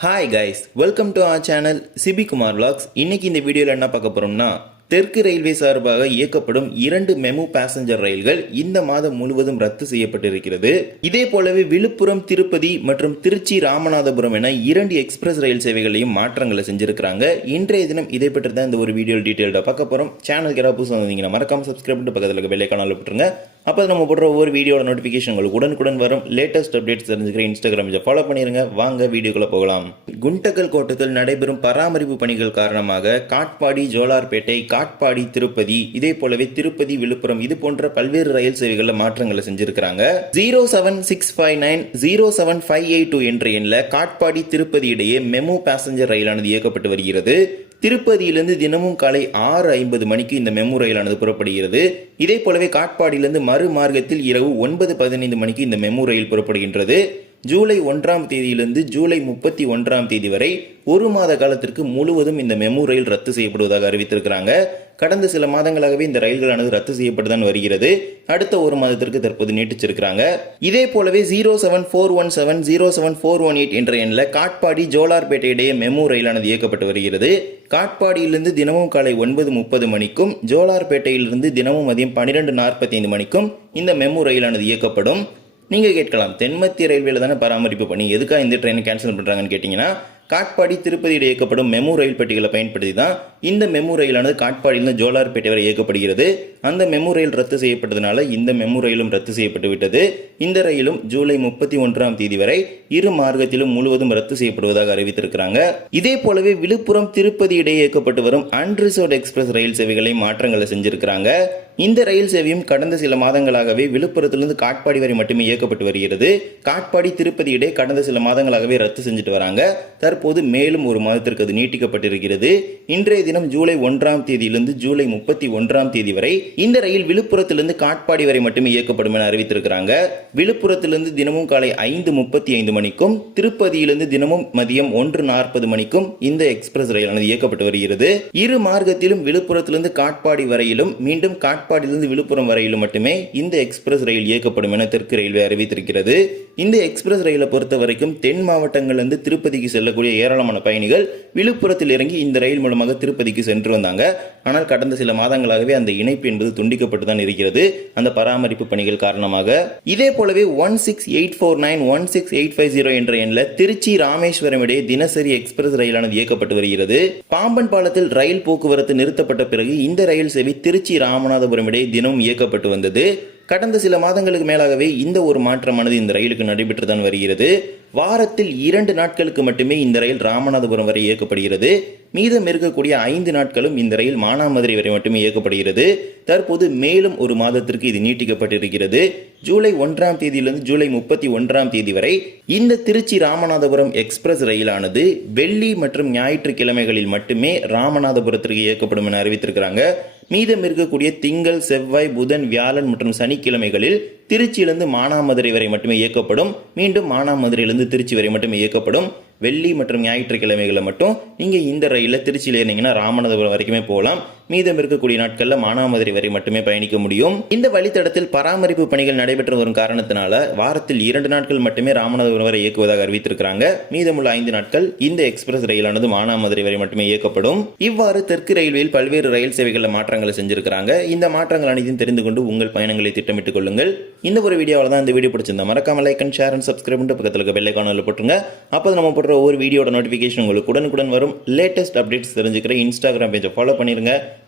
Hi guys welcome to our channel CB Kumar vlogs. இன்னைக்கு இந்த வீடியோவில் என்ன பார்க்க போறோம்னா தெற்கு ரயில்வே சார்பாக இயக்கப்படும் இரண்டு மெமு பேசஞ்சர் ரயில்கள் இந்த மாதம் முழுவதும் ரத்து செய்யப்பட்டிருக்கிறது. இதே போலவே விழுப்புரம் திருப்பதி மற்றும் திருச்சி ராமநாதபுரம் என இரண்டு எக்ஸ்பிரஸ் ரயில் சேவைகளையும் மாற்றங்களை செஞ்சிருக்கிறாங்க. இன்றைய தினம் இதை பற்றி தான் இந்த ஒரு வீடியோ டீட்டெயில்டாக பார்க்க போகிறோம் சேனல் யாராவது புதுசாக வந்தீங்கன்னா மறக்காம சப்ஸ்கிரைப் பண்ணிட்டு பக்கத்தில் இருக்க பெல்லை காணால் விட்டுருங்க அப்போ நம்ம போடுற ஒவ்வொரு வீடியோட நோட்டிஃபிகேஷன் உங்களுக்கு உடனுக்குடன் வரும். லேட்டஸ்ட் அப்டேட்ஸ் தெரிஞ்சுக்கிற இன்ஸ்டாகிராம் இதை ஃபாலோ பண்ணிருங்க. வாங்க வீடியோக்குள்ள போகலாம். குண்டக்கல் கோட்டத்தில் நடைபெறும் பராமரிப்பு பணிகள் காரணமாக காட்பாடி ஜோலார்பேட்டை காட்பாடி திருப்பதி இதே போலவே திருப்பதி விழுப்புரம் இது போன்ற பல்வேறு ரயில் சேவைகளில் மாற்றங்களை செஞ்சிருக்கிறாங்க. Zero seven six five nine zero seven five eight two என்ற எண்ணில் காட்பாடி திருப்பதி இடையே மெமு பேசஞ்சர் ரயிலானது இயக்கப்பட்டு வருகிறது. திருப்பதியிலிருந்து தினமும் காலை ஆறு ஐம்பது மணிக்கு இந்த மெமு ரயிலானது புறப்படுகிறது. இதே போலவே காட்பாடியிலிருந்து மறு மார்க்கத்தில் இரவு ஒன்பது பதினைந்து மணிக்கு இந்த மெமு ரயில் புறப்படுகின்றது. ஜூலை ஒன்றாம் தேதியிலிருந்து ஜூலை முப்பத்தி ஒன்றாம் தேதி வரை ஒரு மாத காலத்திற்கு முழுவதும் இந்த மெமு ரயில் ரத்து செய்யப்படுவதாக அறிவித்திருக்கிறாங்க. கடந்த சில மாதங்களாகவே இந்த ரயில்களானது ரத்து செய்யப்பட்டுதான் வருகிறது. அடுத்த ஒரு மாதத்திற்கு தற்போது நீட்டிச்சிருக்கிறாங்க. இதே போலவே zero seven four one seven zero seven four one eight என்ற எண்ணில் காட்பாடி ஜோலார்பேட்டை இடையே மெமு ரயிலானது இயக்கப்பட்டு வருகிறது. காட்பாடியிலிருந்து தினமும் காலை ஒன்பது முப்பது மணிக்கும் ஜோலார்பேட்டையிலிருந்து தினமும் மதியம் பன்னிரெண்டு நாற்பத்தி ஐந்து மணிக்கும் இந்த மெமு ரயிலானது இயக்கப்படும். நீங்கள் கேட்கலாம். தென்மத்திய ரயில்வேல தானே பராமரிப்பு பண்ணி எதுக்காக இந்த ட்ரெயினை கேன்சல் பண்ணுறாங்கன்னு கேட்டிங்கன்னா காட்பாடி திருப்பதியில் இயக்கப்படும் மெமு ரயில் பெட்டிகளை பயன்படுத்தி தான் இந்த மெமு ரயிலானது காட்பாடியிலிருந்து ஜோலார்பேட்டை வரை இயக்கப்படுகிறது. அந்த மெமு ரயில் ரத்து செய்யப்பட்டதுனால இந்த மெமு ரயிலும் ரத்து செய்யப்பட்டு விட்டது. இந்த ரயிலும் ஜூலை முப்பத்தி ஒன்றாம் தேதி வரை இரு மார்க்கத்திலும் முழுவதும் ரத்து செய்யப்படுவதாக அறிவித்திருக்கிறாங்க. இதே போலவே விழுப்புரம் திருப்பதி இடையே இயக்கப்பட்டு வரும் அன்ரிசர்வ்ட் எக்ஸ்பிரஸ் ரயில் சேவைகளை மாற்றங்களை செஞ்சிருக்கிறாங்க. இந்த ரயில் சேவையும் கடந்த சில மாதங்களாகவே விழுப்புரத்திலிருந்து காட்பாடி வரை மட்டுமே இயக்கப்பட்டு வருகிறது. காட்பாடி திருப்பதி இடையே கடந்த சில மாதங்களாகவே ரத்து செஞ்சுட்டு வராங்க. தற்போது மேலும் ஒரு மாதத்திற்கு அது நீட்டிக்கப்பட்டிருக்கிறது. இன்றைய தினம் ஜூலை ஒன்றாம் தேதியிலிருந்து ஜூலை முப்பத்தி ஒன்றாம் தேதி வரை இந்த ரயில் விழுப்புரத்திலிருந்து காட்பாடி வரை மட்டுமே இயக்கப்படும் என அறிவித்திருக்கிறாங்க. விழுப்புரத்திலிருந்து தினமும் காலை ஐந்து முப்பத்தி ஐந்து மணிக்கும் திருப்பதியிலிருந்து தினமும் மதியம் ஒன்று நாற்பது மணிக்கும் இந்த எக்ஸ்பிரஸ் ரயிலானது இயக்கப்பட்டு வருகிறது. இரு மார்க்கத்திலும் விழுப்புரத்திலிருந்து காட்பாடி வரையிலும் மீண்டும் காட்பாடியிலிருந்து விழுப்புரம் வரையிலும் மட்டுமே இந்த எக்ஸ்பிரஸ் ரயில் இயக்கப்படும் என தெற்கு ரயில்வே அறிவித்திருக்கிறது. இந்த எக்ஸ்பிரஸ் ரயிலை பொறுத்த வரைக்கும் தென் மாவட்டங்கள்லேருந்து திருப்பதிக்கு செல்லக்கூடிய ஏராளமான பயணிகள் விழுப்புரத்தில் இறங்கி இந்த ரயில் மூலமாக திருப்பதிக்கு சென்று வந்தாங்க. ஆனால் கடந்த சில மாதங்களாகவே அந்த இணைப்பு என்பது துண்டிக்கப்பட்டு தான் இருக்கிறது. அந்த பராமரிப்பு பணிகள் காரணமாக. இதே போலவே one six eight four nine one six eight five zero என்ற எண்ணில் திருச்சி ராமேஸ்வரம் இடையே தினசரி எக்ஸ்பிரஸ் ரயிலானது இயக்கப்பட்டு வருகிறது. பாம்பன் பாலத்தில் ரயில் போக்குவரத்து நிறுத்தப்பட்ட பிறகு இந்த ரயில் சேவை திருச்சி ராமநாதபுரம் இடையே தினமும் இயக்கப்பட்டு வந்தது. கடந்த சில மாதங்களுக்கு மேலாகவே இந்த ஒரு மாற்றமானது இந்த ரயிலுக்கு நடைபெற்று தான் வருகிறது. வாரத்தில் இரண்டு நாட்களுக்கு மட்டுமே இந்த ரயில் ராமநாதபுரம் வரை இயக்கப்படுகிறது. மீதம் இருக்கக்கூடிய ஐந்து நாட்களும் இந்த ரயில் மானாமதுரை வரை மட்டுமே இயக்கப்படுகிறது. தற்போது மேலும் ஒரு மாதத்திற்கு இது நீட்டிக்கப்பட்டிருக்கிறது. ஜூலை ஒன்றாம் தேதியிலிருந்து ஜூலை முப்பத்தி ஒன்றாம் தேதி வரை இந்த திருச்சி ராமநாதபுரம் எக்ஸ்பிரஸ் ரயிலானது வெள்ளி மற்றும் ஞாயிற்றுக்கிழமைகளில் மட்டுமே ராமநாதபுரத்திற்கு இயக்கப்படும் என அறிவித்திருக்கிறாங்க. மீதம் இருக்கக்கூடிய திங்கள் செவ்வாய் புதன் வியாழன் மற்றும் சனிக்கிழமைகளில் திருச்சியிலிருந்து மானாமதுரை வரை மட்டுமே இயக்கப்படும். மீண்டும் மானாமதுரையிலிருந்து திருச்சி வரை மட்டுமே இயக்கப்படும். வெள்ளி மற்றும் ஞாயிற்றுக்கிழமைகளை மட்டும் நீங்கள் இந்த ரயிலில் திருச்சியில் இருந்தீங்கன்னா ராமநாதபுரம் வரைக்குமே போகலாம். மீதம் இருக்கக்கூடிய நாட்களில் மானாமதுரை வரை மட்டுமே பயணிக்க முடியும். இந்த வழித்தடத்தில் பராமரிப்பு பணிகள் நடைபெற்று வரும் காரணத்தினால வாரத்தில் இரண்டு நாட்கள் மட்டுமே ராமநாதபுரம் வரை இயக்குவதாக அறிவித்திருக்கிறாங்க. மீதமுள்ள ஐந்து நாட்கள் இந்த எக்ஸ்பிரஸ் ரயிலானது மானாமதுரை வரை மட்டுமே இயக்கப்படும். இவ்வாறு தெற்கு ரயில்வேயில் பல்வேறு ரயில் சேவைகளில் மாற்றங்களை செஞ்சிருக்கிறாங்க. இந்த மாற்றங்கள் அனைத்தையும் தெரிந்து கொண்டு உங்கள் பயணங்களை திட்டமிட்டுக் கொள்ளுங்கள். இந்த ஒரு வீடியோவில் தான் இந்த வீடியோ பிடிச்சிருந்தா மறக்காம like and share and subscribe பண்ணிட்டு பக்கத்தில் இருக்க பெல்லை போட்டுருங்க. அப்போ நம்ம போடுற ஒவ்வொரு வீடியோட நோட்டிஃபிகேஷன் உங்களுக்கு உடனுக்குடன் வரும். லேட்டஸ்ட் அப்டேட்ஸ் தெரிஞ்சுக்கிற இன்ஸ்டாகிராம் பேஜை ஃபாலோ பண்ணிருங்க.